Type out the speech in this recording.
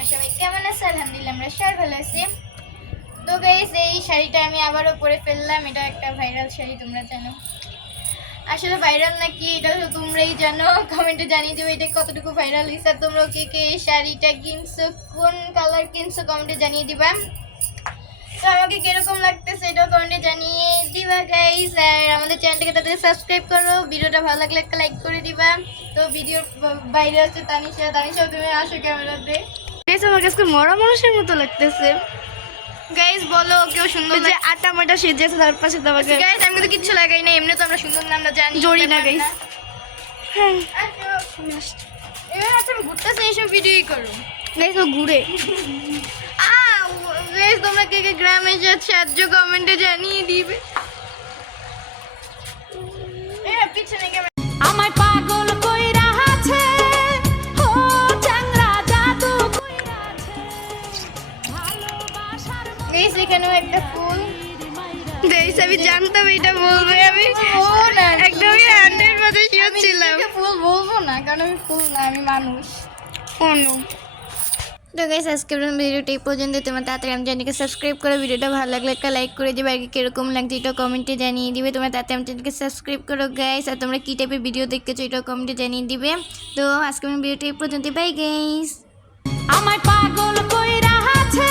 তোমরা সবাই কেমন আছো? আলহামদুলিল্লাহ আমরা সবাই ভালো আছি। তো গাইস এই শাড়িটা আমি আবারও পরে ফেললাম। এটা একটা ভাইরাল শাড়ি, তোমরা জানো। আসলে ভাইরাল নাকি এটা তো তোমরাই জানো, কমেন্টে জানিয়ে দিও এটা কতটুকু ভাইরাল হয়েছে। আর তোমরা কে কে এই শাড়িটা কিনছো, কোন কালার কিনছো কমেন্টে জানিয়ে দিবা। তো আমাকে কিরকম লাগতেছে এটাও কমেন্টে জানিয়ে দিবা গাইস। আর আমাদের চ্যানেলটাকে তাদের সাবস্ক্রাইব করো, ভিডিওটা ভালো লাগলে একটা লাইক করে দিবা। তো ভিডিওর বাইরে আছে তানিশা, তুমি আসো ক্যামেরাতে। গাইস আমার কাছে মরা মানুষের মতো লাগতেছে। গাইস বলো কেউ সুন্দর যে আটা মাটা সেজেছে তার পাশে দাও। গাইস আমি কিন্তু কিচ্ছু লাগাই না, এমনি তো আমরা সুন্দর না, আমরা জানি জড়ি না গাইস। হ্যাঁ এবার তুমি ঘুরতেছে এইসব ভিডিওই করো গাইস। ও ঘুরে গাইস তোমরা কে কে গ্রামে যাচ্ছে আজ কমেন্টে জানিয়ে দিবে। পিছনে আমায় পাগল কইরা আছে ও চাংরা জাদু কইরা আছে ভালোবাসার গাইস এখানেও একটা ফুল। গাইস আমি জানতাম এটা বলবে, আমি একদমই 100% শিওর ছিলাম। ফুল বলবো না কারণ আমি ফুল না, আমি মানুষ। অনু তো গাইস আজকের ভিডিওটা এই পর্যন্ত। তোমার তাড়াতাড়ি আমি চ্যানেলকে সাবস্ক্রাইব করো, ভিডিওটা ভালো লাগলে একটা লাইক করে দিবে, আর কি কিরকম লাগছে এটা কমেন্টে জানিয়ে দিবে। তোমরা তাড়াতাড়ি আমি চ্যানেলকে সাবস্ক্রাইব করো গাইস। আর তোমরা কী টাইপের ভিডিও দেখতেছো এটাও কমেন্টে জানিয়ে দিবে। তো আজকের ভিডিওটা এই পর্যন্ত, বাই গাইস। আমায় পাগল কইরা আছে